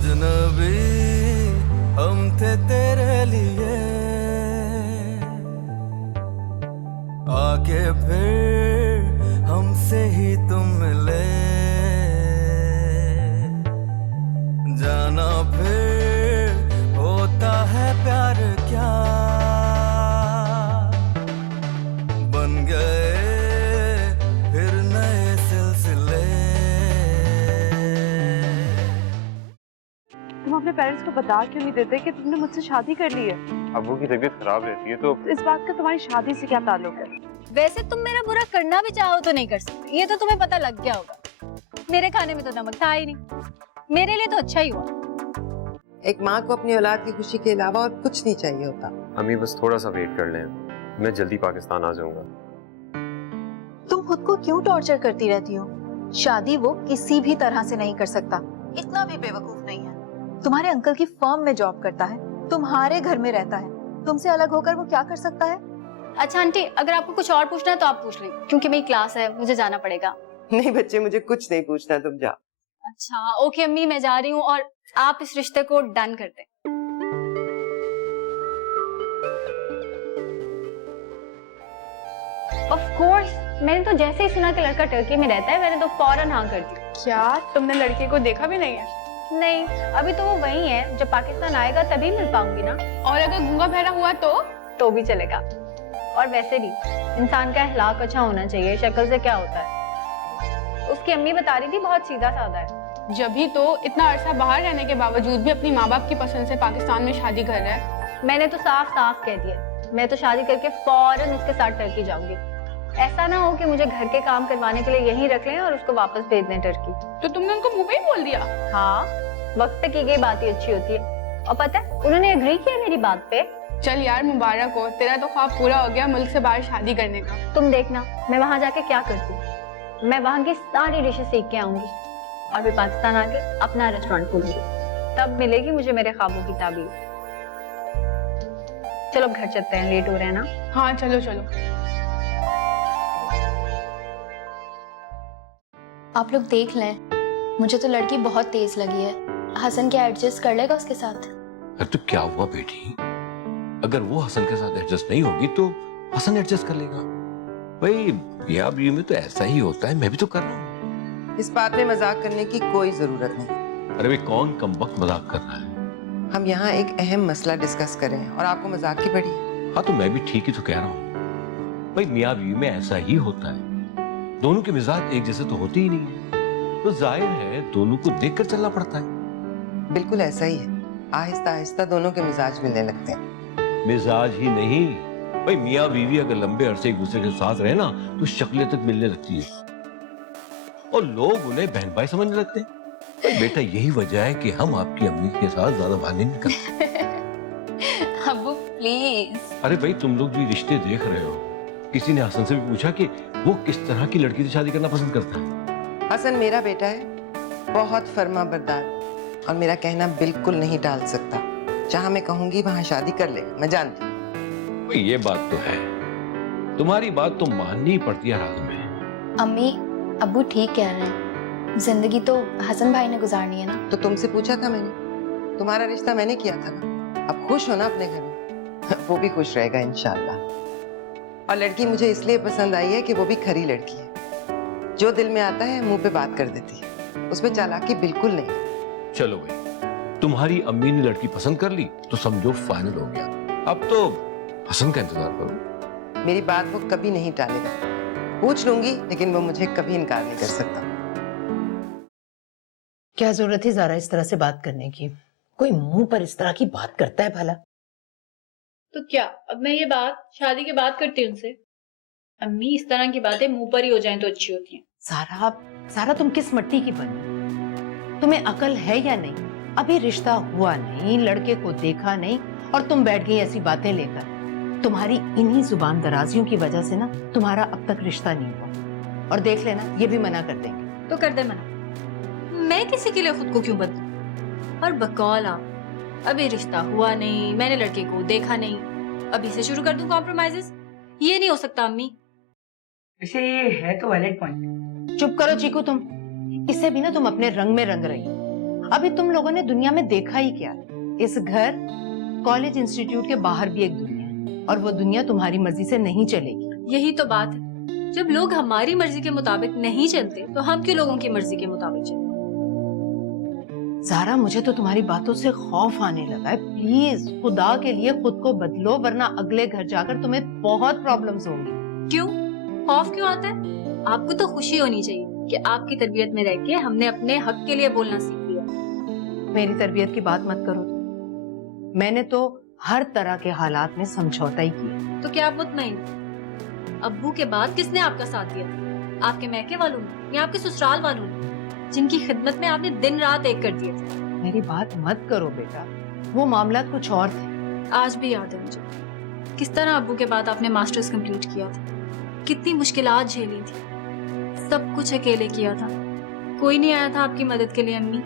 अजनबी हम थे तेरे लिए, आके फिर हमसे ही तुम मिले, जाना फिर होता है प्यार क्या, बन गए फिर नए सिलसिले। तुम अपने पेरेंट्स को बता क्यों नहीं देते कि तुमने मुझसे शादी कर ली है? अब्बू की तबीयत खराब रहती है तो इस बात का तुम्हारी शादी से क्या ताल्लुक है? वैसे तुम मेरा बुरा करना भी चाहो तो नहीं कर सकते, ये तो तुम्हें पता लग गया होगा। मेरे खाने में तो नमक था ही नहीं, मेरे लिए तो अच्छा ही हुआ। एक माँ को अपनी औलाद की खुशी के अलावा और कुछ नहीं चाहिए होता। अम्मी बस थोड़ा सा वेट कर लें, मैं जल्दी पाकिस्तान आ जाऊंगा। तुम खुद को क्यों टॉर्चर करती रहती हो? शादी वो किसी भी तरह से नहीं कर सकता, इतना भी बेवकूफ नहीं है। तुम्हारे अंकल की फर्म में जॉब करता है, तुम्हारे घर में रहता है, तुमसे अलग होकर वो क्या कर सकता है? अच्छा आंटी, अगर आपको कुछ और पूछना है तो आप पूछ लें, क्योंकि मेरी क्लास है, मुझे जाना पड़ेगा। नहीं बच्चे, मुझे कुछ नहीं पूछना, तुम जाओ। अच्छा ओके अम्मी, मैं जा रही हूँ और आप इस रिश्ते को डन कर दें। ऑफ कोर्स, मैंने तो जैसे ही सुना कि लड़का टर्की में रहता है, मैंने तो फौरन हाँ कर दी। क्या तुमने लड़के को देखा भी नहीं है? नहीं, अभी तो वो वही है, जब पाकिस्तान आएगा तभी मिल पाऊंगी ना। और अगर गूंगा बहरा हुआ तो भी चलेगा। और वैसे भी इंसान का अखलाक अच्छा होना चाहिए, शक्ल से क्या होता है। उसकी अम्मी बता रही थी बहुत सीधा साधा है। जब ही तो इतना अरसा बाहर रहने के बावजूद भी अपनी माँ बाप की पसंद से पाकिस्तान में शादी कर रहा है। मैंने तो साफ साफ कह दिया, मैं तो शादी करके फौरन उसके साथ टर्की जाऊंगी। ऐसा ना हो कि मुझे घर के काम करवाने के लिए यहीं रख लें और उसको वापस भेज दें टर्की। तो तुमने उनको मुंह पे ही बोल दिया? हाँ, वक्त पे की गई बात ही अच्छी होती है। और पता है उन्होंने एग्री किया मेरी बात पे। चल यार मुबारक हो, तेरा तो ख्वाब पूरा हो गया मुल्क से बाहर शादी करने का। तुम देखना मैं वहां जाके क्या करती हूँ। मैं वहां की सारी डिशेस सीख के आऊंगी और फिर पाकिस्तान आके अपना रेस्टोरेंट खोलूंगी, तब मिलेगी मुझे मेरे ख्वाबों की ताबीर। चलो घर चलते हैं, लेट हो रहे हैं ना। हाँ चलो चलो। आप लोग देख लें, मुझे तो लड़की बहुत तेज लगी है। हसन क्या एडजस्ट कर लेगा उसके साथ? अरे तो क्या हुआ बेटी, अगर वो हसन के साथ एडजस्ट नहीं होगी तो हसन एडजस्ट कर लेगा। भाई मियां बीवी में तो ऐसा ही होता है, मैं भी तो कर रहा हूँ। इस बात में मजाक करने की कोई जरूरत नहीं। अरे भाई कौन कमबख्त मजाक कर रहा है? हम यहाँ एक अहम मसला डिस्कस कर रहे हैं और आपको मजाक की पड़ी। हाँ तो मैं भी ठीक ही तो कह रहा हूँ। भाई मियां बीवी में ऐसा ही होता है, दोनों के मिजाज एक जैसे तो होते ही नहीं है, तो जाहिर है दोनों को देखकर चलना पड़ता है। बिल्कुल ऐसा ही है, आहिस्ता आहिस्ता दोनों के मिजाज मिलने लगते हैं। मिजाज ही नहीं भाई, मियां बीवी अगर लंबे अरसे एक दूसरे के साथ रहे ना तो शक्लें तक मिलने लगती है और लोग उन्हें बहन भाई समझने लगते हैं। बेटा यही वजह है कि हम आपकी अम्मी के साथ ज्यादा बातें नहीं करते। अब्बू प्लीज। अरे भाई तुम लोग भी रिश्ते देख रहे हो, किसी ने हसन से भी पूछा कि वो किस तरह की लड़की से शादी करना पसंद करता है। हसन मेरा बेटा है, बहुत फर्मा बरदार और मेरा कहना बिल्कुल नहीं टाल सकता। जहाँ मैं कहूंगी वहाँ शादी कर लेगा, मैं जानती हूँ। भाई ये बात तो है, तुम्हारी बात तो माननी ही पड़ती है राज में। अम्मी अब्बू ठीक कह रहे हैं, जिंदगी तो हसन भाई ने गुजारनी है ना। तो तुमसे पूछा था मैंने, तुम्हारा रिश्ता मैंने किया था ना। अब खुश हो ना अपने घर में, वो भी खुश रहेगा इंशाल्लाह। और लड़की मुझे इसलिए पसंद आई है कि वो भी खरी लड़की है, जो दिल में आता है मुंह पे बात कर देती है, उसमें चालाकी बिल्कुल नहीं। चलो भाई, तुम्हारी अम्मी ने लड़की पसंद कर ली तो समझो फाइनल हो गया, अब तो हसन का इंतजार करो। मेरी बात वो कभी नहीं टालेगा, पूछ लूंगी लेकिन वो मुझे कभी इनकार नहीं कर सकता। क्या जरूरत है ज़ारा इस तरह से बात करने की? कोई मुंह पर इस तरह की बात करता है भला? तो क्या अब मैं ये बात शादी के बाद करती हूँ उनसे? अम्मी इस तरह की बातें मुंह पर ही हो जाएं तो अच्छी होती हैं। सारा तुम किस मिट्टी की बनी? तुम्हें अकल है या नहीं? अभी रिश्ता हुआ नहीं, लड़के को देखा नहीं और तुम बैठ गई ऐसी बातें लेकर। तुम्हारी इन्हीं जुबान दराजियों की वजह से ना तुम्हारा अब तक रिश्ता नहीं हुआ। और देख लेना, ये भी मना कर देंगे। तो कर दे मना, मैं किसी के लिए खुद को क्यों बदलूं? और बकौल आप, अभी रिश्ता हुआ नहीं, मैंने लड़के को देखा नहीं, अभी से शुरू कर दूं कॉम्प्रोमाइजेस? ये नहीं हो सकता अम्मी। वैसे ये है तो वैलिड पॉइंट। चुप करो चीकू तुम, इससे भी ना तुम अपने रंग में रंग रही। अभी तुम लोगों ने दुनिया में देखा ही क्या है? इस घर, कॉलेज, इंस्टीट्यूट के बाहर भी एक दुनिया है और वो दुनिया तुम्हारी मर्जी से नहीं चलेगी। यही तो बात है, जब लोग हमारी मर्जी के मुताबिक नहीं चलते तो हम क्यों लोगों की मर्जी के मुताबिक चलते? ज़ारा, मुझे तो तुम्हारी बातों से खौफ आने लगा है। प्लीज खुदा के लिए खुद को बदलो, वरना अगले घर जाकर तुम्हें बहुत प्रॉब्लम्स होंगी। क्यों? खौफ क्यों आता है? आपको तो खुशी होनी चाहिए कि आपकी तरबियत में रह के हमने अपने हक के लिए बोलना सीख लिया। मेरी तरबियत की बात मत करो। मैंने तो हर तरह के हालात में समझौता ही किया। तो क्या आप मुतमईन? अब्बू के बाद किसने आपका साथ दिया? आपके मैके वालों ने या आपके ससुराल वालों ने, जिनकी खिदमत में आपने दिन रात एक कर दिए थे? मेरी बात मत करो बेटा, वो मामला कुछ और थे। आज भी याद है मुझे किस तरह अब्बू के बाद आपने मास्टर्स कंप्लीट किया था, कितनी मुश्किलात झेली थी, सब कुछ अकेले किया था, कोई नहीं आया था आपकी मदद के लिए अम्मी।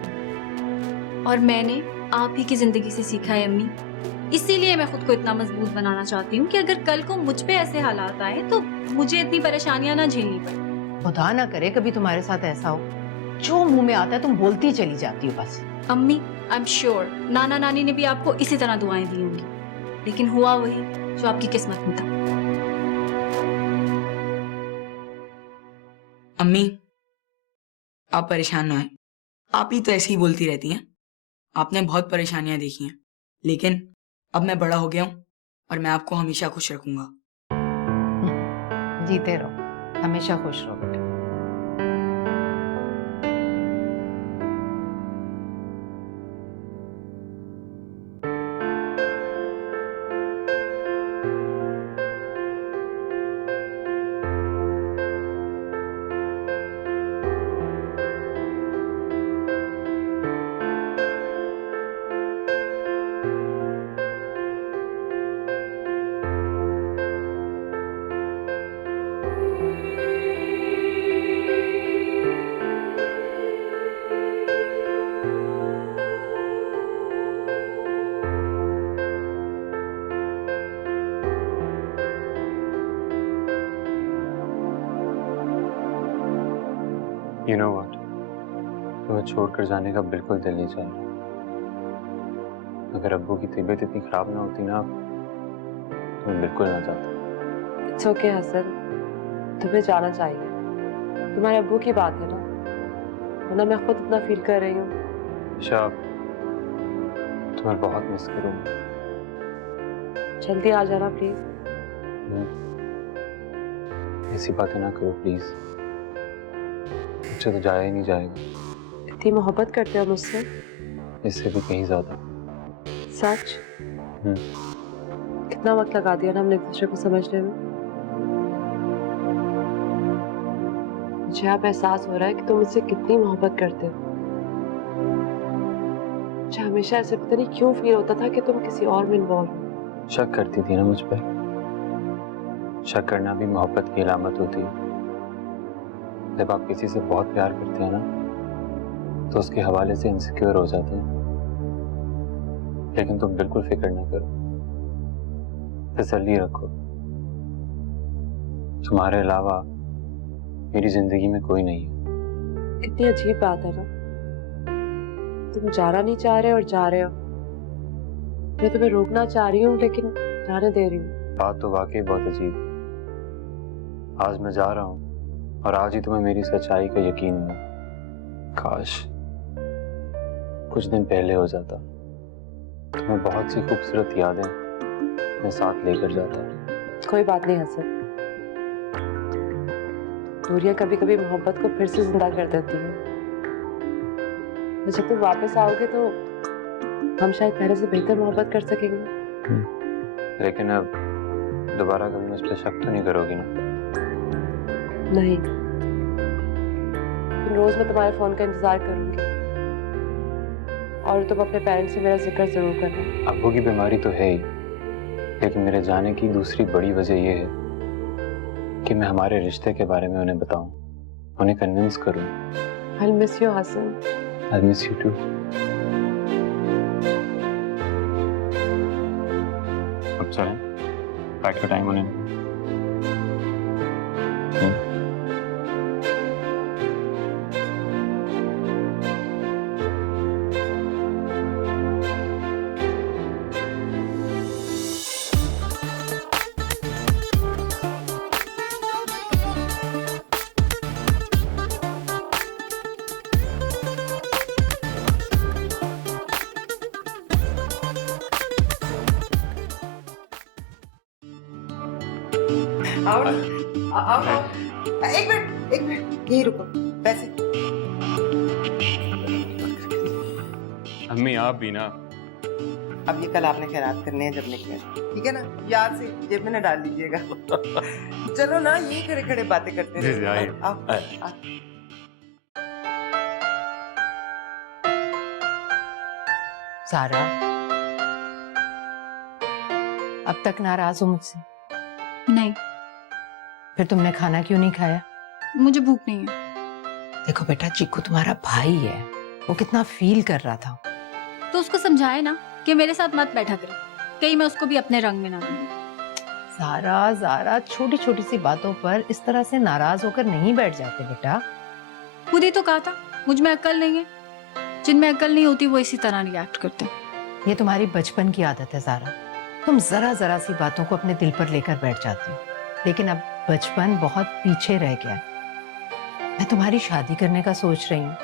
और मैंने आप ही की जिंदगी से सीखा है अम्मी, इसीलिए मैं खुद को इतना मजबूत बनाना चाहती हूँ कि अगर कल को मुझ पे ऐसे हालात आए तो मुझे इतनी परेशानियां ना झेलनी पड़े। खुदा ना करे कभी तुम्हारे साथ ऐसा हो, जो मुंह में आता है तुम बोलती चली जाती हो बस। अम्मी, आई एम श्योर नाना नानी ने भी आपको इसी तरह दुआएं दी होंगी, लेकिन हुआ वही जो आपकी किस्मत में था। अम्मी, आप परेशान ना आए, आप ही तो ऐसे ही बोलती रहती हैं। आपने बहुत परेशानियां देखी हैं, लेकिन अब मैं बड़ा हो गया हूँ और मैं आपको हमेशा खुश रखूंगा। जीते रहो, हमेशा खुश रहो बेटा। You know what? तुम्हें छोड़कर जाने का बिल्कुल दिल नहीं चाह रहा। अगर अब्बू की तबीयत इतनी खराब ना होती ना, तो मैं बिल्कुल ना जाता। It's okay हसन, तुम्हें जाना चाहिए। तुम्हारे अब्बू की बात है ना, वरना मैं खुद इतना फील कर रही हूँ। शाब, तुम्हें बहुत मिस करूँगा। जल्दी आ जाना प्लीज। ऐसी बातें ना करो प्लीज, मुझसे तो जाया ही नहीं जाएगा। इतनी मोहब्बत करते हो मुझसे? इससे भी कहीं ज्यादा। सच? कितना वक्त लगा दिया ना हमने एक दूसरे को समझने में। मुझे अब एहसास हो रहा है कि तुम मुझसे कितनी मोहब्बत करते हो। मुझे हमेशा ऐसे पता नहीं क्यों फील होता था कि तुम किसी और में इन्वॉल्व हो। शक करती थी ना मुझ पर। शक करना भी मोहब्बत की अलामत होती है। जब आप किसी से बहुत प्यार करते हैं ना, तो उसके हवाले से इनसिक्योर हो जाते हैं। लेकिन तुम बिल्कुल फिक्र ना करो, तसल्ली रखो। तुम्हारे अलावा मेरी जिंदगी में कोई नहीं है। कितनी अजीब बात है ना, तुम जाना नहीं चाह रहे और जा रहे हो। मैं तुम्हें रोकना चाह रही हूँ लेकिन जाने दे रही हूँ। बात तो वाकई बहुत अजीब। आज मैं जा रहा हूँ और आज ही तुम्हें मेरी सच्चाई का यकीन हुआ। काश कुछ दिन पहले हो जाता। तुम्हें बहुत सी खूबसूरत यादें मैं साथ लेकर जाता। कोई बात नहीं हसन, दूरियां कभी कभी मोहब्बत को फिर से जिंदा कर देती हैं। जब तुम वापस आओगे तो हम शायद पहले से बेहतर मोहब्बत कर सकेंगे। लेकिन अब दोबारा कभी मुझ पर शक तो नहीं करोगी ना? नहीं, रोज मैं तुम्हारे फोन का इंतजार करूंगी और तुम अपने पेरेंट्स से मेरा जिक्र जरूर करना। अब्बू की बीमारी तो है ही, लेकिन मेरे जाने की दूसरी बड़ी वजह यह है कि मैं हमारे रिश्ते के बारे में उन्हें बताऊं, उन्हें कन्विंस करूं। I'll miss you, Hasan. I'll miss you too. अब चलें, फ्लाइट का टाइम होने में। आओ आओ। एक मिनट यही रुको। पैसे अम्मी आप भी ना। अब ये कल आपने खैरात करने हैं जब निकले, ठीक है ना? याद से जेब में ना डाल लीजिएगा। चलो ना, ये खड़े खड़े बातें करते जी, जी, आइए। आओ, आओ। सारा, अब तक नाराज हो मुझसे? नहीं, फिर तुमने खाना क्यों नहीं खाया? मुझे भूख नहीं है। देखो बेटा, चिक्कू तुम्हारा भाई है, वो कितना फील कर रहा था। तो उसको समझाए ना कि मेरे साथ मत बैठा करे, कहीं मैं उसको भी अपने रंग में ना बनूं। सारा, ज़ारा छोटी छोटी सी बातों पर इस तरह से नाराज होकर नहीं बैठ जाते बेटा। खुद ही तो कहा था मुझ में अक्ल नहीं है। जिनमें अक्ल नहीं होती वो इसी तरह रिएक्ट करते हैं। ये तुम्हारी बचपन की आदत है ज़ारा, तुम जरा जरा सी बातों को अपने दिल पर लेकर बैठ जाती हो। लेकिन अब बचपन बहुत पीछे रह गया। मैं तुम्हारी शादी करने का सोच रही हूँ,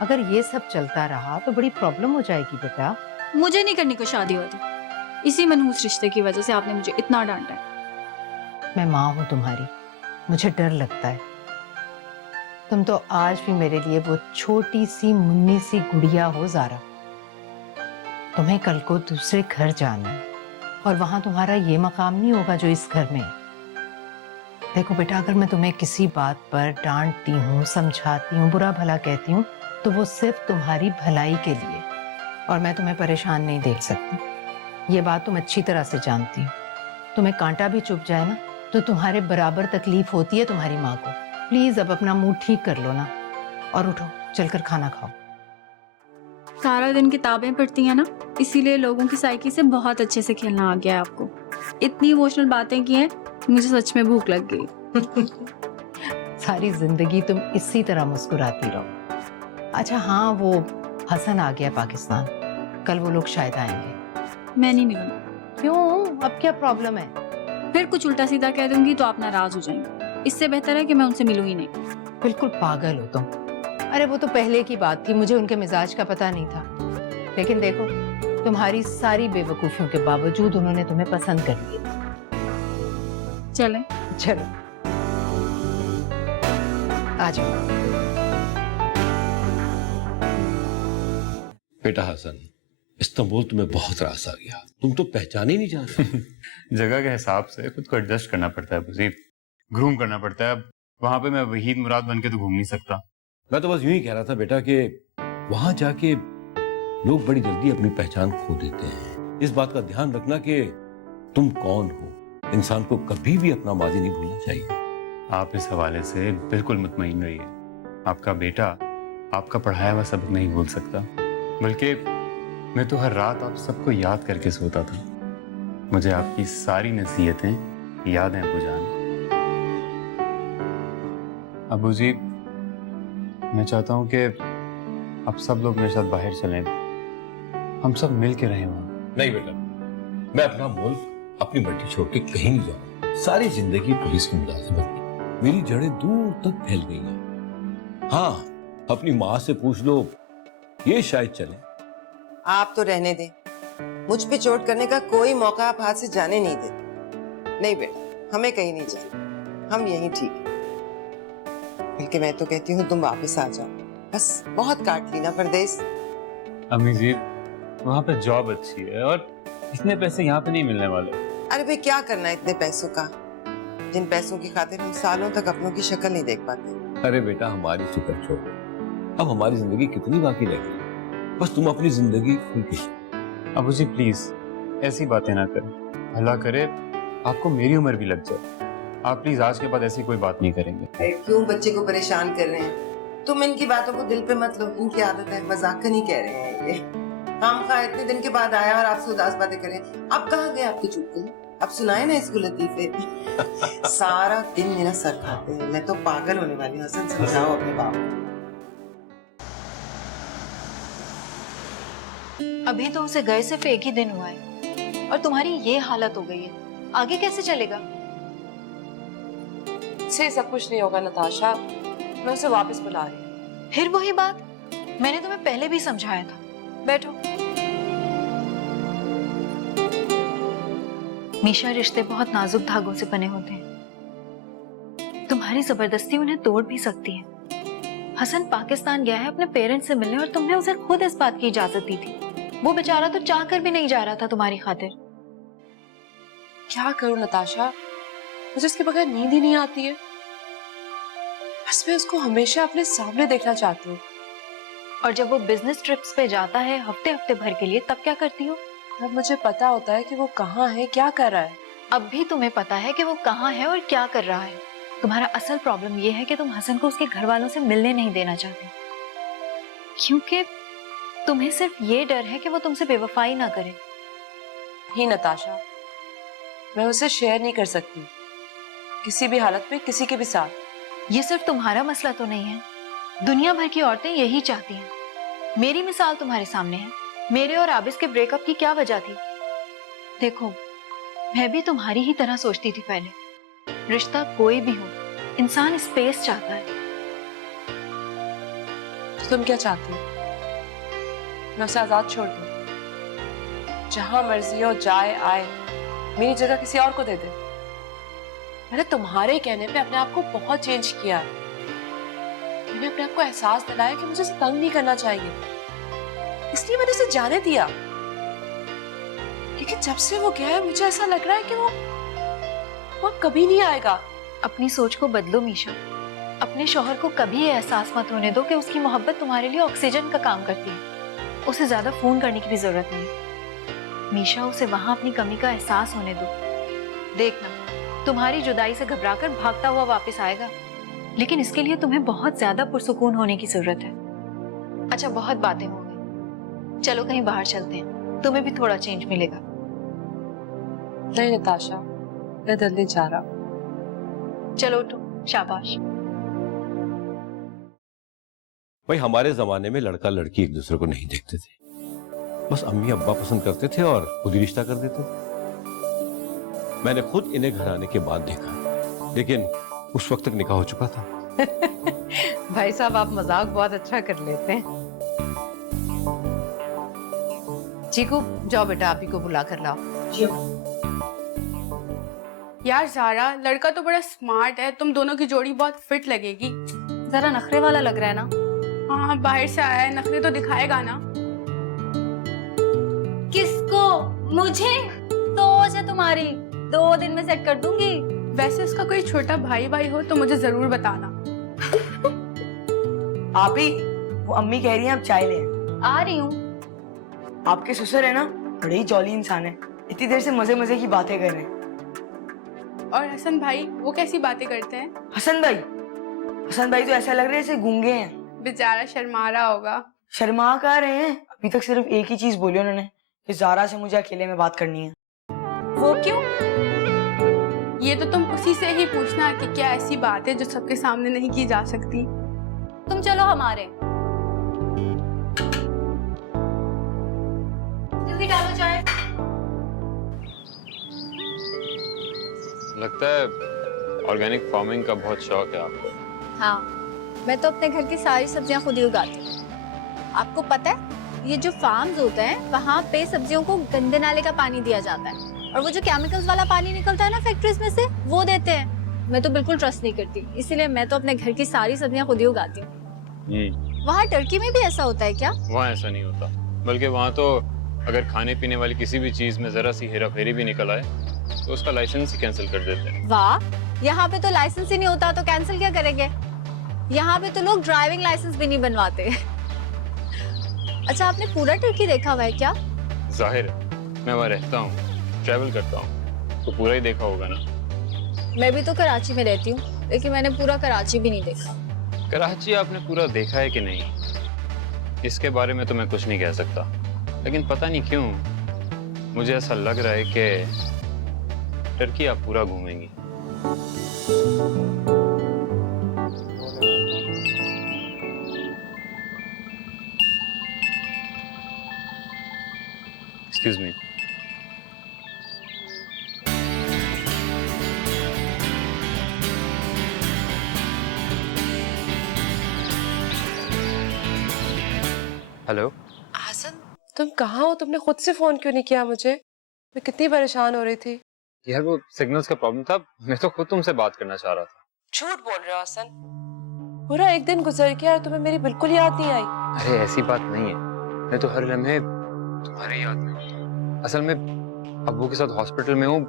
अगर ये सब चलता रहा तो बड़ी प्रॉब्लम हो जाएगी बेटा। मुझे नहीं करनी कोई शादी होती। इसी मनहूस रिश्ते की वजह से आपने मुझे इतना डांटा है। मैं माँ हूँ तुम्हारी, मुझे डर लगता है। तुम तो आज भी मेरे लिए वो छोटी सी मुन्नी सी गुड़िया हो ज़ारा। तुम्हें कल को दूसरे घर जाना है और वहां तुम्हारा ये मकाम नहीं होगा जो इस घर में है। देखो बेटा, अगर मैं तुम्हें किसी बात पर डांटती हूँ, समझाती हूँ, बुरा भला कहती हूँ, तो वो सिर्फ तुम्हारी भलाई के लिए, और मैं तुम्हें परेशान नहीं देख सकती। ये बात तुम अच्छी तरह से जानती हो। तुम्हें कांटा भी चुभ जाए ना तो तुम्हारे बराबर तकलीफ होती है तुम्हारी माँ को। प्लीज अब अपना मूड ठीक कर लो ना, और उठो, चलकर खाना खाओ। सारा दिन किताबें पढ़ती है ना, इसीलिए लोगों की साइकी से बहुत अच्छे से खेलना आ गया है आपको। इतनी इमोशनल बातें की हैं, मुझे सच में भूख लग गई। सारी जिंदगी तुम इसी तरह मुस्कुराती रहो। अच्छा हाँ, वो हसन आ गया पाकिस्तान, कल वो लोग शायद आएंगे। मैं नहीं मिलूंगी। क्यों, अब क्या प्रॉब्लम है? फिर कुछ उल्टा सीधा कह दूंगी तो आप नाराज हो जाएंगे। इससे बेहतर है कि मैं उनसे मिलूं ही नहीं। बिल्कुल पागल हो तुम। अरे वो तो पहले की बात थी, मुझे उनके मिजाज का पता नहीं था। लेकिन देखो, तुम्हारी सारी बेवकूफियों के बावजूद उन्होंने तुम्हें पसंद कर लिया। चलें? चलो आ जाओ। बेटा हसन, इस्तांबुल तुम्हें बहुत रास आ गया, तुम तो पहचान ही नहीं जाते। जगह के हिसाब से खुद को एडजस्ट करना पड़ता है मुझे, ग्रूम करना पड़ता है। वहां पे मैं वहीद मुराद बन के तो घूम नहीं सकता। मैं तो बस यूं ही कह रहा था बेटा कि वहां जाके लोग बड़ी जल्दी अपनी पहचान खो देते हैं। इस बात का ध्यान रखना कि तुम कौन हो। इंसान को कभी भी अपना माजी नहीं भूलना चाहिए। आप इस हवाले से बिल्कुल मुतमईन रहिए। आपका बेटा आपका पढ़ाया हुआ सबक नहीं भूल सकता, बल्कि मैं तो हर रात आप सबको याद करके सोता था। मुझे आपकी सारी नसीहतें याद हैं अबू जान। अबू जी, मैं चाहता हूँ कि आप सब लोग मेरे साथ बाहर चलें, हम सब मिल के रहें वहाँ। नहीं बेटा, मैं अपना मुल्क, अपनी मट्टी छोड़ के कहीं नहीं जाऊंगा। सारी जिंदगी पुलिस की मुलाजिमत की, मेरी जड़ें दूर तक फैल गई हैं। हाँ, अपनी माँ से पूछ लो, ये शायद चले। आप तो रहने दें, मुझ पे चोट करने का कोई मौका आप हाथ से जाने नहीं देते। नहीं बेटा, हमें कहीं नहीं जाना, हम यहीं ठीक है। बल्कि मैं तो कहती हूँ तुम वापस आ जाओ, बस बहुत काट ली ना परदेस। अम्मी जी, वहाँ पे जॉब अच्छी है और इतने पैसे यहाँ पे नहीं मिलने वाले। अरे भाई, क्या करना है इतने पैसों का, जिन पैसों की खातिर हम सालों तक अपनों की शक्ल नहीं देख पाते। अरे बेटा, हमारी फिक्र छोड़ो, अब हमारी जिंदगी कितनी बाकी रह गई। बस तुम अपनी जिंदगी खुल के। अबू जी प्लीज ऐसी बातें ना करें, भला करे आपको मेरी उम्र भी लग जाए। आप प्लीज आज के बाद ऐसी कोई बात नहीं करेंगे। अरे क्यों बच्चे को परेशान कर रहे हैं? तुम इनकी बातों को दिल पे मत लो, इनकी आदत है, मजाक नहीं कह रहे हैं ये। हम खा इतने दिन के बाद आया और आपसे उदास बातें करें। अब कहाँ गए आपके चुटकुले? अब सुनाए ना इसको लतीफे। सारा दिन मेरा सर खाते हैं, मैं तो पागल होने वाली हूँ। हसन, समझाओ अपने बाप को। अभी तो उसे गए सिर्फ एक ही दिन हुआ है और तुम्हारी ये हालत हो गई है, आगे कैसे चलेगा? से सब कुछ नहीं होगा नताशा, मैं उसे वापस बुला रही हूँ। फिर वही बात, मैंने तुम्हें पहले भी समझाया था। बैठो। मीशा, रिश्ते बहुत नाजुक धागों से बने होते हैं। तुम्हारी जबरदस्ती उन्हें तोड़ भी सकती है। हसन पाकिस्तान गया है अपने पेरेंट्स से मिलने और तुमने उसे खुद इस बात की इजाजत दी थी। वो बेचारा तो चाह कर भी नहीं जा रहा था तुम्हारी खातिर। क्या करूं नताशा, मुझे उसके बगैर नींद ही नहीं आती है। बस मैं उसको हमेशा अपने सामने देखना चाहती हूँ। और जब वो बिजनेस ट्रिप्स पे जाता है हफ्ते हफ्ते भर के लिए, तब क्या करती हो? अब मुझे पता होता है कि वो कहाँ है, क्या कर रहा है। अब भी तुम्हें पता है कि वो कहाँ है और क्या कर रहा है। तुम्हारा असल प्रॉब्लम ये है कि तुम हसन को उसके घर वालों से मिलने नहीं देना चाहते, क्योंकि तुम्हें सिर्फ ये डर है कि वो तुमसे बेवफाई ना करे। ही नताशा, मैं उसे शेयर नहीं कर सकती किसी भी हालत में किसी के भी साथ। ये सिर्फ तुम्हारा मसला तो नहीं है, दुनिया भर की औरतें यही चाहती हैं। मेरी मिसाल तुम्हारे सामने है। मेरे और आबिस के ब्रेकअप की क्या वजह थी? देखो, मैं भी तुम्हारी ही तरह सोचती थी पहले। रिश्ता कोई भी हो, इंसान स्पेस चाहता है। तो तुम क्या चाहती हो? मैं उसे आजाद छोड़ दूं, जहां मर्जी हो जाए आए, मेरी जगह किसी और को दे दे। मैंने तुम्हारे कहने पे अपने आप को बहुत चेंज किया है। मैंने अपने आप को एहसास दिलाया कि मुझे उसे तंग नहीं करना चाहिए, इसलिए मैंने उसे जाने दिया। लेकिन जब से वो गया है मुझे ऐसा लग रहा है कि वो अब कभी नहीं आएगा। अपनी सोच को बदलो मीशा। अपने शौहर को कभी ये एहसास मत होने दो कि उसकी मोहब्बत तुम्हारे लिए ऑक्सीजन का काम करती है। उसे ज्यादा फोन करने की भी जरूरत नहीं। मीशा, उसे वहां अपनी कमी का एहसास होने दो। देखना, तुम्हारी जुदाई से घबराकर भागता हुआ वापस आएगा, लेकिन इसके लिए तुम्हें बहुत ज्यादा पुरसुकून होने की जरूरत है। अच्छा, बहुत बातें हो गई, चलो कहीं बाहर चलते हैं, तुम्हें भी थोड़ा चेंज मिलेगा। नहीं नताशा, मैं दिल नहीं चाह रहा। चलो उठो, शाबाश। भाई हमारे जमाने में लड़का लड़की एक दूसरे को नहीं देखते थे, बस अम्मी अब्बा पसंद करते थे और खुद ही रिश्ता कर देते थे। मैंने खुद इन्हें घर आने के बाद देखा, लेकिन उस वक्त तक निकाह हो चुका था। भाई साहब, आप मजाक बहुत अच्छा कर लेते हैं। चीकू, जाओ बेटा, आप ही को बुला कर लाओ। यार ज़ारा, लड़का तो बड़ा स्मार्ट है, तुम दोनों की जोड़ी बहुत फिट लगेगी। जरा नखरे वाला लग रहा है ना? हाँ, बाहर से आया है, नखरे तो दिखाएगा ना। किसको? मुझे? सोच है तुम्हारी, 2 दिन में सेट कर दूंगी। वैसे उसका कोई छोटा भाई हो तो मुझे जरूर बताना। आप ही, वो अम्मी कह रही हैं आप चाय लें। आ रही हूँ। आपके ससुर है ना, बड़े ही जॉली इंसान है, इतनी देर से मजे मजे की बातें कर रहे हैं। और हसन भाई, वो कैसी बातें करते हैं? हसन भाई तो ऐसा लग रहा है जैसे गूंगे हैं। बेचारा शर्मा रहा होगा। शर्मा कहाँ रहे हैं? अभी तक सिर्फ एक ही चीज बोली उन्होंने कि ज़ारा से मुझे अकेले में बात करनी है। वो क्यों? ये तो तुम उसी से ही पूछना कि क्या ऐसी बात है जो सबके सामने नहीं की जा सकती। तुम चलो हमारे। जल्दी डालो चाय। लगता है ऑर्गेनिक फार्मिंग का बहुत शौक है आपको। हाँ, मैं तो अपने घर की सारी सब्जियां खुद ही उगाती हूँ। आपको पता है, ये जो फार्म्स होते हैं वहाँ पे सब्जियों को गंदे नाले का पानी दिया जाता है, और वो जो केमिकल्स वाला पानी निकलता है ना फैक्ट्रीज में से, वो देते हैं। मैं तो बिल्कुल ट्रस्ट नहीं करती, इसीलिए मैं तो अपने घर की सारी सब्जियां खुद ही उगाती हूँ। वहाँ टर्की में भी ऐसा होता है क्या? वहाँ ऐसा नहीं होता, बल्कि वहाँ तो अगर खाने पीने वाली किसी भी चीज में जरा सी हेरा फेरी भी निकल आए तो उसका लाइसेंस ही कैंसिल कर देते हैं। वाह, यहाँ पे तो लाइसेंस ही नहीं होता तो कैंसिल क्या करेंगे? यहाँ पे तो लोग ड्राइविंग लाइसेंस भी नहीं बनवाते। अच्छा, आपने पूरा टर्की देखा हुआ है क्या? जाहिर है, मैं वहाँ रहता हूँ, ट्रैवल करता हूँ, तो पूरा ही देखा होगा ना। मैं भी तो कराची में रहती हूँ, लेकिन मैंने पूरा कराची भी नहीं देखा। कराची आपने पूरा देखा है कि नहीं, इसके बारे में तो मैं कुछ नहीं कह सकता, लेकिन पता नहीं क्यों मुझे ऐसा लग रहा है कि टर्की आप पूरा घूमेंगी। Excuse me. हेलो हसन, तुम कहाँ हो? तुमने खुद से फोन क्यों नहीं किया मुझे? मैं कितनी परेशान हो रही थी। यार वो सिग्नल्स का प्रॉब्लम था, मैं तो खुद तुमसे बात करना चाह रहा था। झूठ बोल रहे हो हसन। पूरा एक दिन गुजर गया और तुम्हें मेरी बिल्कुल याद नहीं आई। अरे ऐसी बात नहीं है, मैं तो हर लम्हे तुम्हारे याद में हूँ। असल में अब्बू के साथ हॉस्पिटल में हूँ,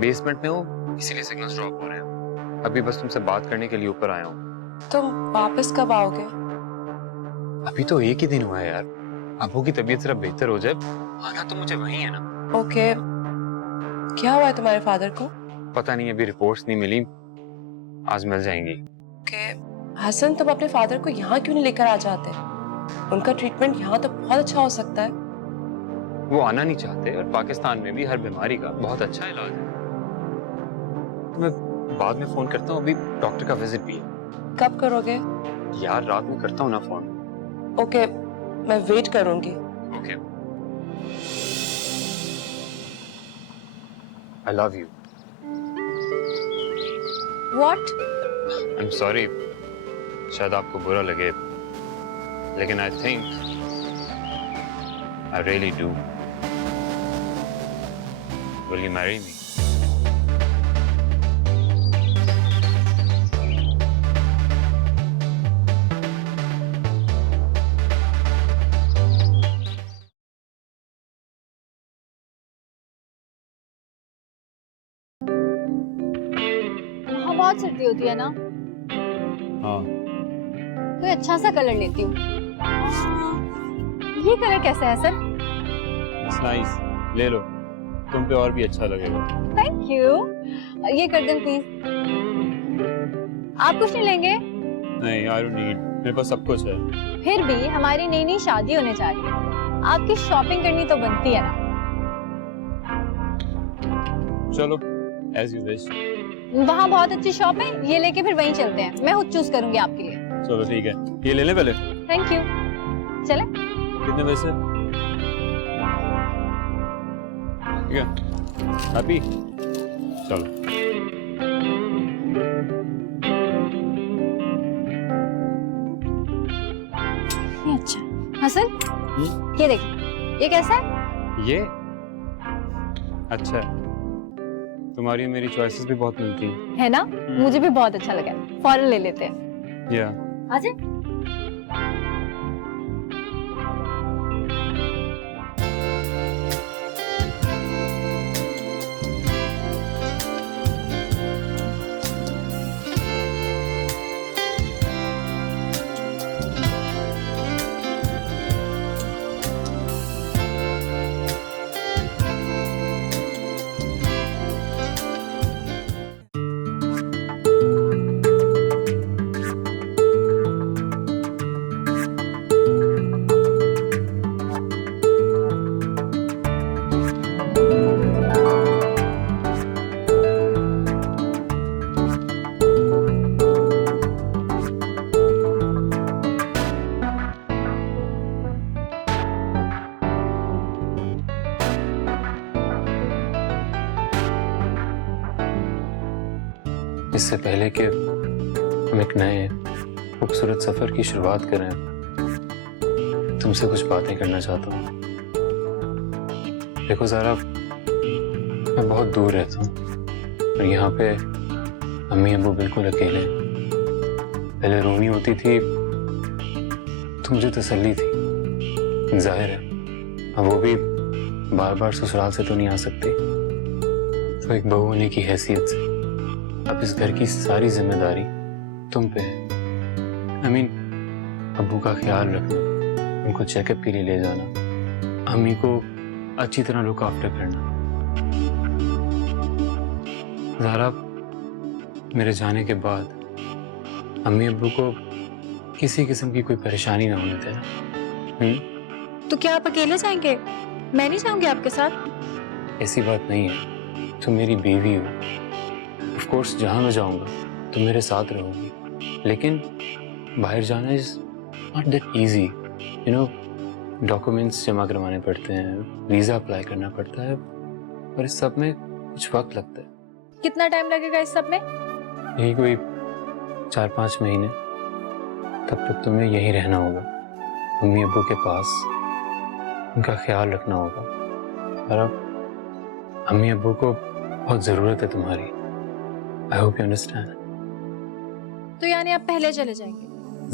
बेसमेंट में हूँ, इसीलिए सिग्नल्स ड्रॉप हो रहे हैं। अभी बस तुमसे बात करने के लिए ऊपर आया हूँ। तुम वापस कब आओगे? अभी तो एक ही दिन हुआ है यार। अब्बू की तबीयत जरा बेहतर हो जाए, आना तो मुझे वहीं है ना। ओके, क्या हुआ है तुम्हारे फादर को? पता नहीं, अभी रिपोर्ट्स नहीं मिली, आज मिल जाएंगी। ओके हसन, तुम अपने फादर को यहाँ क्यों नहीं लेकर आ जाते? उनका ट्रीटमेंट यहाँ तो बहुत अच्छा हो सकता है। वो आना नहीं चाहते, और पाकिस्तान में भी हर बीमारी का बहुत अच्छा इलाज है। तो मैं बाद में फोन करता हूँ, अभी डॉक्टर का विजिट भी है। कब करोगे? यार रात में करता हूँ ना फोन। ओके, मैं वेट करूंगी। Okay, I love you. What? I am sorry, शायद आपको बुरा लगे, लेकिन I think I really do. Will you marry me? वहाँ बहुत सर्दी होती है ना? हाँ। कोई अच्छा सा कलर लेती हूँ। ये कलर कैसा है सर? इट्स नाइस, ले लो, तुम पे और भी अच्छा लगेगा। Thank you. ये कर दें प्लीज। आप कुछ नहीं लेंगे? नहीं, आई डोंट नीड, मेरे पास सब कुछ है। फिर भी हमारी नई नई शादी होने जा रही है, आपकी शॉपिंग करनी तो बनती है ना। चलो, एज यू विश। वहाँ बहुत अच्छी शॉप है, ये लेके फिर वहीं चलते हैं। मैं खुद चूज करूंगी आपके लिए। चलो ठीक है, ये ले ले पहले। Thank you. चले? कितने पैसे? ठीक है, हैप्पी? चलो। ये अच्छा हसन, ये देखिए, ये कैसा है? ये अच्छा है, तुम्हारी मेरी चॉइसेस भी बहुत मिलती हैं। है ना? मुझे भी बहुत अच्छा लगा, फौरन ले लेते हैं। या आ जाए। इससे पहले कि हम एक नए खूबसूरत सफर की शुरुआत करें, तुमसे कुछ बातें करना चाहता हूँ। देखो ज़ारा, मैं बहुत दूर रहता हूँ और यहाँ पे अम्मी अब्बू बिल्कुल अकेले हैं। पहले रोनी होती थी तो मुझे तसल्ली थी, जाहिर है अब वो भी बार बार ससुराल से तो नहीं आ सकती, तो एक बहू होने की हैसियत से अब इस घर की सारी जिम्मेदारी तुम पे है। I mean, अब्बू का ख्याल रखना, उनको चेकअप के लिए ले जाना, अम्मी को अच्छी तरह लुक आफ्टर करना। ज़ारा, मेरे जाने के बाद अम्मी अब्बू को किसी किस्म की कोई परेशानी ना होने देना। तो क्या आप अकेले जाएंगे? मैं नहीं जाऊंगी आपके साथ। ऐसी बात नहीं है, तुम मेरी बीवी हो। ऑफ कोर्स जहाँ मैं जाऊंगा तुम मेरे साथ रहोगी, लेकिन बाहर जाना is not that easy, you know. Documents जमा करवाने पड़ते हैं, वीजा अप्लाई करना पड़ता है, और इस सब में कुछ वक्त लगता है। कितना टाइम लगेगा इस सब में? यही कोई 4-5 महीने। तब तक तुम्हें यहीं रहना होगा, अम्मी अब्बू के पास, उनका ख्याल रखना होगा। और अब अम्मी अब्बू को बहुत ज़रूरत है तुम्हारी। I hope you understand. तो यानी आप पहले चले जाएंगे?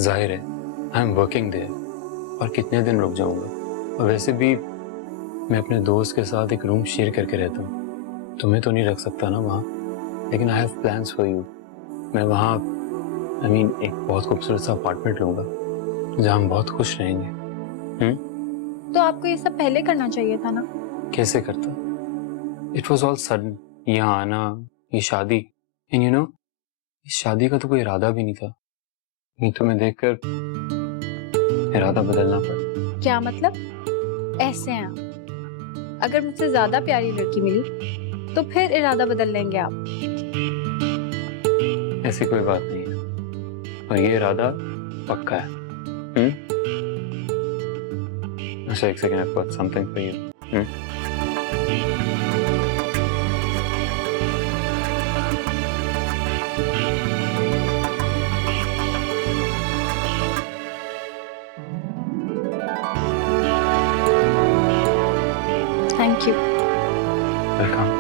जाहिर है, आई एम वर्किंग देयर, और कितने दिन रुक जाऊंगा। और वैसे भी मैं अपने दोस्त के साथ एक रूम शेयर करके रहता हूँ, तुम्हें तो नहीं रख सकता ना वहाँ, लेकिन I have plans for you. मैं वहाँ एक बहुत खूबसूरत सा अपार्टमेंट लूंगा जहाँ हम बहुत खुश रहेंगे। तो आपको ये सब पहले करना चाहिए था ना। कैसे करता? इट वॉज ऑल सडन, यहाँ आना, ये शादी, एंड यू नो, इस शादी का तो कोई इरादा भी नहीं था। ये तुम्हें देखकर इरादा बदलना पड़ा। क्या मतलब? ऐसे हैं आप। अगर मुझसे ज्यादा प्यारी लड़की मिली तो फिर इरादा बदल लेंगे आप? ऐसी कोई बात नहीं है, और ये इरादा पक्का है। अच्छा, एक second, I've got something for you. Thank you. Welcome.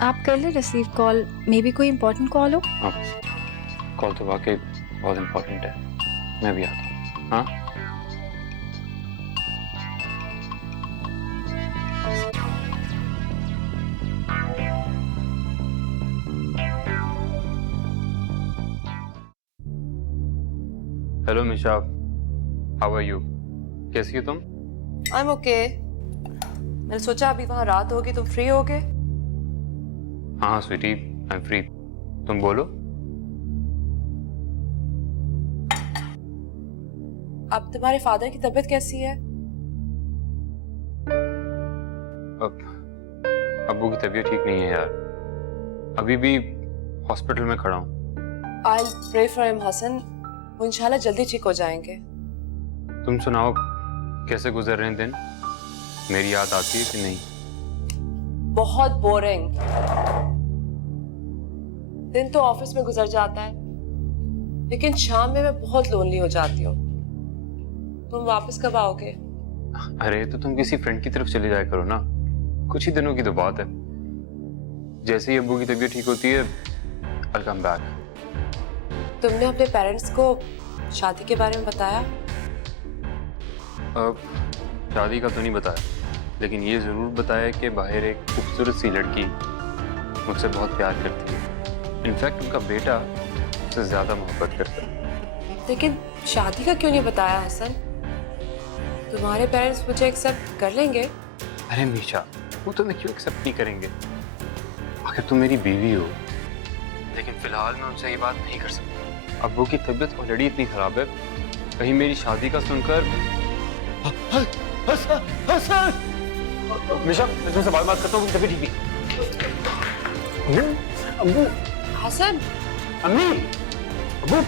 आप कर ले रिसीव कॉल, मे बी कोई इम्पोर्टेंट कॉल हो। कॉल तो वाकई बहुत इम्पोर्टेंट है, मैं भी आता हूँ। हाँ, hello Misha, how are you? कैसी हो तुम? I am okay. मैंने सोचा अभी वहां रात होगी, तुम फ्री होगे? हाँ स्वीटी, आई एम फ्री, तुम बोलो। अब तुम्हारे फादर की तबीयत कैसी है? अब्बू की तबीयत ठीक नहीं है यार, अभी भी हॉस्पिटल में खड़ा हूँ। I will pray for him Hasan, वो इंशाल्लाह जल्दी ठीक हो जाएंगे। तुम सुनाओ, कैसे गुजर रहे हैं दिन? मेरी याद आती है कि नहीं? बहुत बोरिंग। दिन तो ऑफिस में गुजर जाता है, लेकिन शाम में मैं बहुत लोनली हो जाती हूँ। तुम वापस कब आओगे? अरे तो तुम किसी फ्रेंड की तरफ चले जाया करो ना, कुछ ही दिनों की तो बात है। जैसे ही अब्बू की तबीयत ठीक होती है, I'll come back। तुमने अपने पेरेंट्स को शादी के बारे में बताया? शादी का तो नहीं बताया, लेकिन ये जरूर बताया कि बाहर एक खूबसूरत सी लड़की मुझसे बहुत प्यार करती है। इनफैक्ट उनका बेटा उससे ज्यादा मोहब्बत करता है। लेकिन शादी का क्यों नहीं बताया हसन? तुम्हारे पेरेंट्स मुझे एक्सेप्ट कर लेंगे? अरे मीशा, वो तुम्हें क्यों एक्सेप्ट नहीं करेंगे? आखिर तुम मेरी बीवी हो। लेकिन फिलहाल मैं उनसे ये बात नहीं कर सकता। अब्बू की तबीयत ऑलरेडी इतनी खराब है, कहीं मेरी शादी का सुनकर। मीशा, मैं तुमसे बात करता हूँ, तबीयत ठीक नहीं। अब्बू, हसन, अम्मी, अब्बू,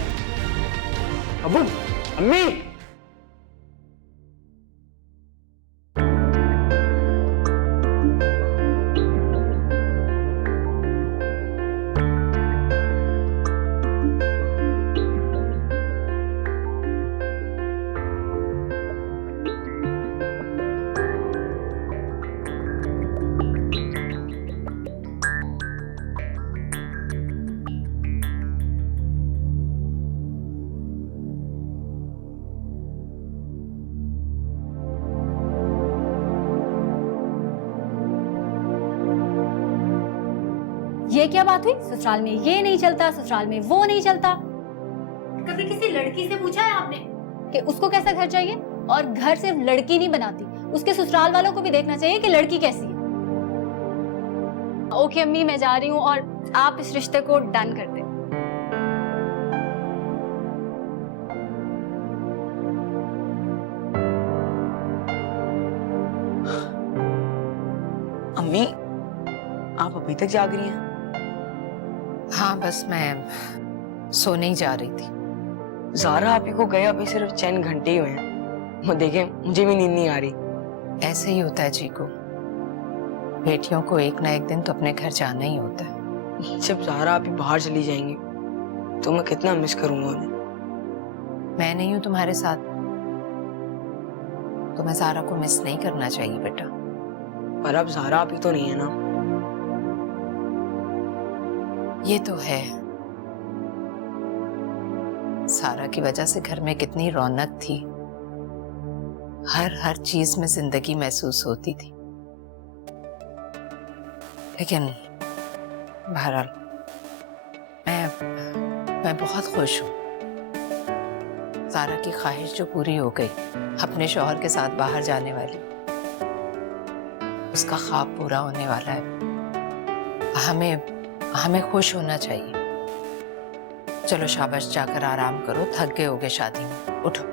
अब्बू, अम्मी। ये क्या बात हुई? ससुराल में ये नहीं चलता, ससुराल में वो नहीं चलता। कभी किसी लड़की से पूछा है आपने कि उसको कैसा घर चाहिए? और घर सिर्फ लड़की नहीं बनाती, उसके ससुराल वालों को भी देखना चाहिए कि लड़की कैसी है। ओके अम्मी, मैं जा रही हूँ और आप इस रिश्ते को डन कर दें। अम्मी, आप अभी तक जाग रही हैं? हाँ, बस मैं सोने ही जा रही थी। ज़ारा आपी को गए अभी सिर्फ 4 घंटे ही हुए हैं। वो देखें, मुझे भी नींद नहीं आ रही। ऐसे ही होता है चीकू, बेटियों को एक ना एक दिन तो अपने घर जाना ही होता है। जब ज़ारा आपी बाहर चली जाएंगी तो मैं कितना मिस करूंगा उन्हें। मैं नहीं हूं तुम्हारे साथ, तुम्हें ज़ारा को मिस नहीं करना चाहिए बेटा। पर अब ज़ारा आप ही तो नहीं है ना। ये तो है, सारा की वजह से घर में कितनी रौनक थी, हर चीज में जिंदगी महसूस होती थी। लेकिन बहरहाल मैं बहुत खुश हूं। सारा की ख्वाहिश जो पूरी हो गई, अपने शौहर के साथ बाहर जाने वाली, उसका ख्वाब पूरा होने वाला है। हमें खुश होना चाहिए। चलो शाबाश, जाकर आराम करो, थक गए होगे शादी में, उठो।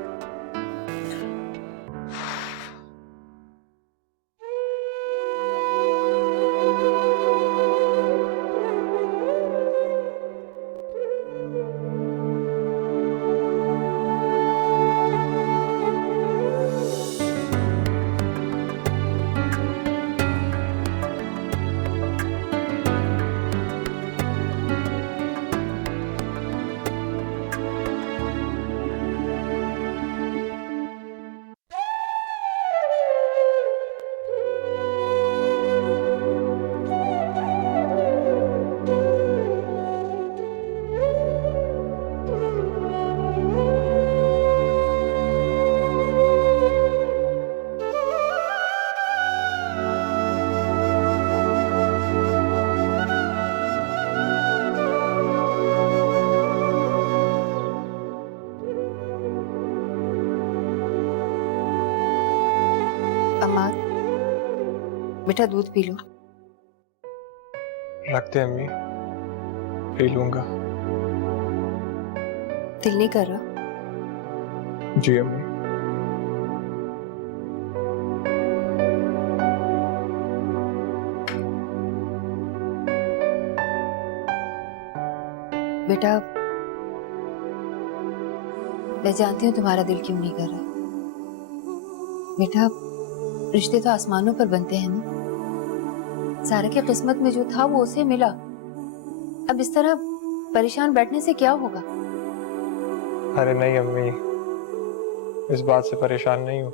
अम्मा, बेटा दूध पी लो। रखते अम्मी, पी लूंगा। दिल नहीं कर रहा? जी अम्मी। बेटा, मैं जानती हूँ तुम्हारा दिल क्यों नहीं कर रहा। बेटा, रिश्ते तो आसमानों पर बनते हैं ना। सारा की किस्मत में जो था वो उसे मिला। अब इस तरह परेशान बैठने से क्या होगा? अरे नहीं अम्मी, इस बात से परेशान नहीं हूँ,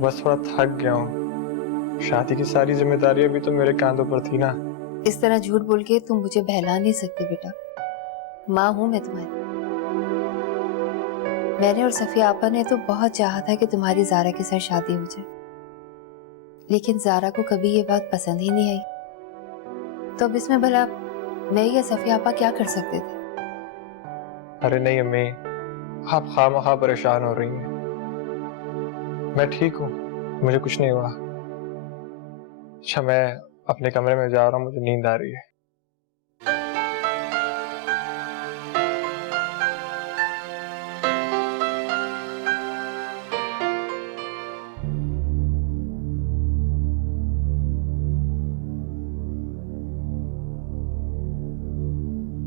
बस थोड़ा थक गया हूँ। शादी की सारी जिम्मेदारियां भी तो मेरे कांधों पर थी ना। इस तरह झूठ बोल के तुम मुझे बहला नहीं सकते बेटा। माँ हूं मैं तुम्हारी। मैंने और सफिया आपा ने तो बहुत चाहा था कि तुम्हारी ज़ारा के साथ शादी हो जाए, लेकिन ज़ारा को कभी ये बात पसंद ही नहीं आई। तो अब इसमें भला मैं या सफिया आपा क्या कर सकते थे? अरे नहीं अम्मी, आप खामखा परेशान हो रही हैं। मैं ठीक हूँ, मुझे कुछ नहीं हुआ। अच्छा, मैं अपने कमरे में जा रहा हूँ, मुझे नींद आ रही है।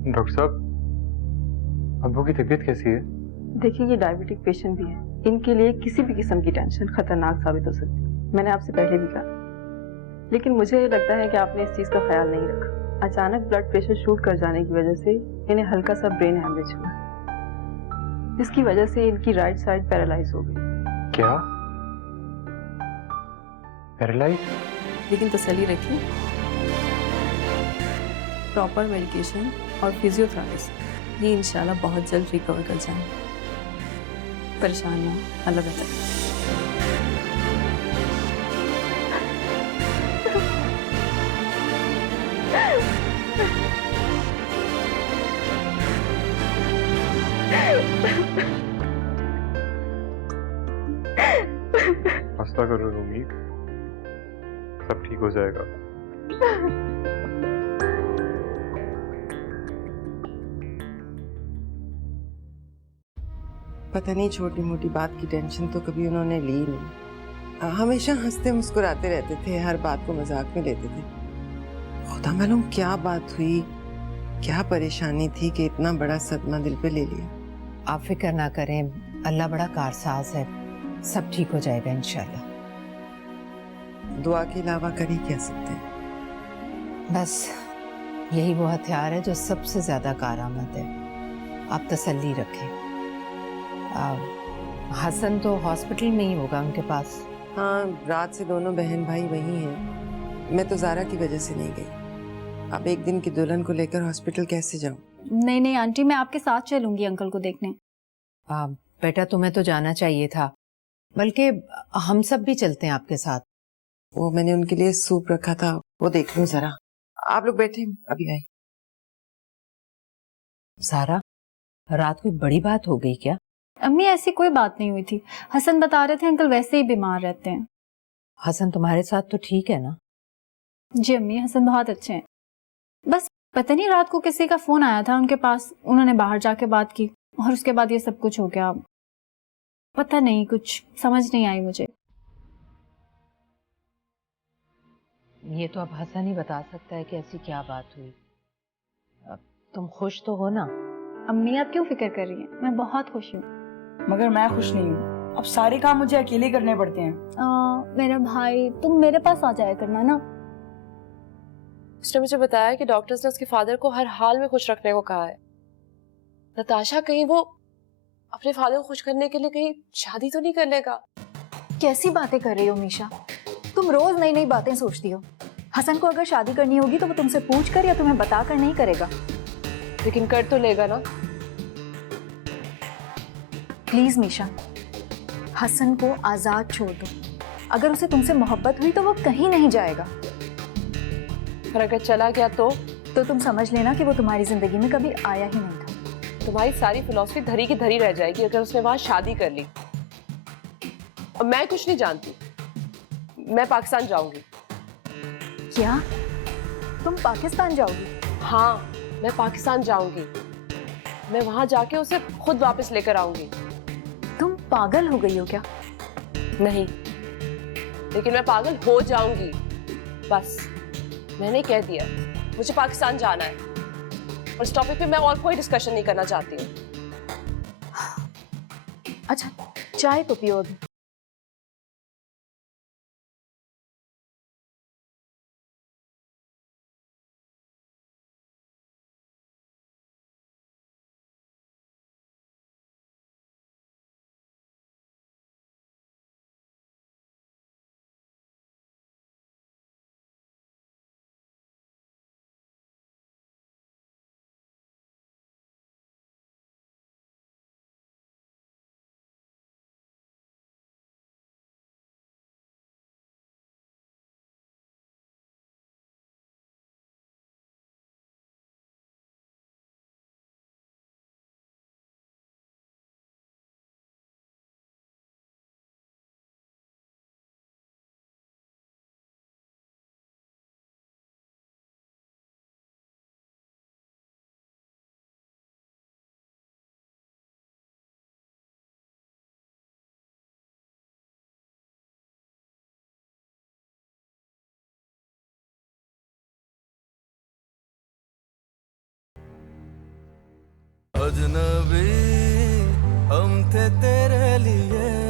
डॉक्टर साहब, अब्बू की तबीयत कैसी है? देखिए, ये डायबिटिक पेशेंट भी है, इनके लिए किसी भी किस्म की टेंशन खतरनाक साबित हो सकती है। मैंने आपसे पहले भी कहा, लेकिन मुझे लगता है कि आपने इस चीज का ख्याल नहीं रखा। अचानक ब्लड प्रेशर शूट कर जाने की वजह से इन्हें हल्का सा ब्रेन हैमरेज हुआ, जिसकी वजह से इनकी राइट साइड पैरालाइज हो गई। क्या? पैरालाइज? लेकिन तसल्ली रखिए, प्रॉपर मेडिकेशन और फिजियोथेरेपी से ये इंशाल्लाह बहुत जल्द रिकवर कर जाएंगे। परेशान ना, अल्लाह बेहतर। हंसता करो रूमी, सब ठीक हो जाएगा। पता नहीं, छोटी मोटी बात की टेंशन तो कभी उन्होंने ली नहीं। हमेशा हंसते मुस्कुराते रहते थे, हर बात को मजाक में लेते थे। खुदा मालूम क्या बात हुई, क्या परेशानी थी कि इतना बड़ा सदमा दिल पे ले लिया। आप फिक्र ना करें, अल्लाह बड़ा कारसाज है, सब ठीक हो जाएगा इंशाल्लाह। दुआ के अलावा कर ही क्या सकते हैं? बस यही वो हथियार है जो सबसे ज्यादा कारआमद है। आप तसल्ली रखें, हसन तो हॉस्पिटल में ही होगा उनके पास। हाँ, रात से दोनों बहन भाई वही हैं। मैं तो ज़ारा की वजह से नहीं गई। अब एक दिन की दुल्हन को लेकर हॉस्पिटल कैसे जाऊं? नहीं नहीं आंटी, मैं आपके साथ चलूंगी अंकल को देखने। बेटा तुम्हें तो जाना चाहिए था, बल्कि हम सब भी चलते हैं आपके साथ। वो मैंने उनके लिए सूप रखा था, वो देख लो जरा। आप लोग बैठे, अभी आई। सारा, रात कोई बड़ी बात हो गई क्या? अम्मी ऐसी कोई बात नहीं हुई थी। हसन बता रहे थे अंकल वैसे ही बीमार रहते हैं। हसन तुम्हारे साथ तो ठीक है ना? जी अम्मी, हसन बहुत अच्छे हैं। बस पता नहीं रात को किसी का फोन आया था उनके पास, उन्होंने बाहर जाके बात की और उसके बाद ये सब कुछ हो गया। पता नहीं, कुछ समझ नहीं आई मुझे। ये तो अब हसन ही बता सकता है कि ऐसी क्या बात हुई। अब तुम खुश तो हो ना? अम्मी आप क्यों फिक्र कर रही हैं? मैं बहुत खुश हूँ। मगर मैं खुश नहीं हूँ। अब सारे काम मुझे अकेले करने पड़ते हैं। मेरा भाई, तुम मेरे पास आ जाया करना ना। उसने मुझे बताया कि डॉक्टर्स ने उसके फादर को हर हाल में खुश रखने को कहा है। नताशा, कहीं वो अपने फादर को खुश करने के लिए कहीं शादी तो नहीं कर लेगा? कैसी बातें कर रही हो मीशा? तुम रोज नई नई बातें सोचती हो। हसन को अगर शादी करनी होगी तो वो तुमसे पूछ कर या तुम्हें बता कर नहीं करेगा। लेकिन कर तो लेगा ना? प्लीज मीशा, हसन को आजाद छोड़ दो। अगर उसे तुमसे मोहब्बत हुई तो वो कहीं नहीं जाएगा। और अगर चला गया तो तुम समझ लेना कि वो तुम्हारी जिंदगी में कभी आया ही नहीं था। तुम्हारी सारी फिलॉसफी धरी की धरी रह जाएगी अगर उसने वहां शादी कर ली। और मैं कुछ नहीं जानती, मैं पाकिस्तान जाऊंगी। क्या तुम पाकिस्तान जाओगी? हाँ, मैं पाकिस्तान जाऊंगी। मैं वहां जाके उसे खुद वापस लेकर आऊंगी। तुम पागल हो गई हो क्या? नहीं, लेकिन मैं पागल हो जाऊंगी। बस मैंने कह दिया, मुझे पाकिस्तान जाना है और इस टॉपिक पे मैं और कोई डिस्कशन नहीं करना चाहती हूँ। अच्छा, चाय तो पियो अभी। अजनबी हम थे तेरे लिए।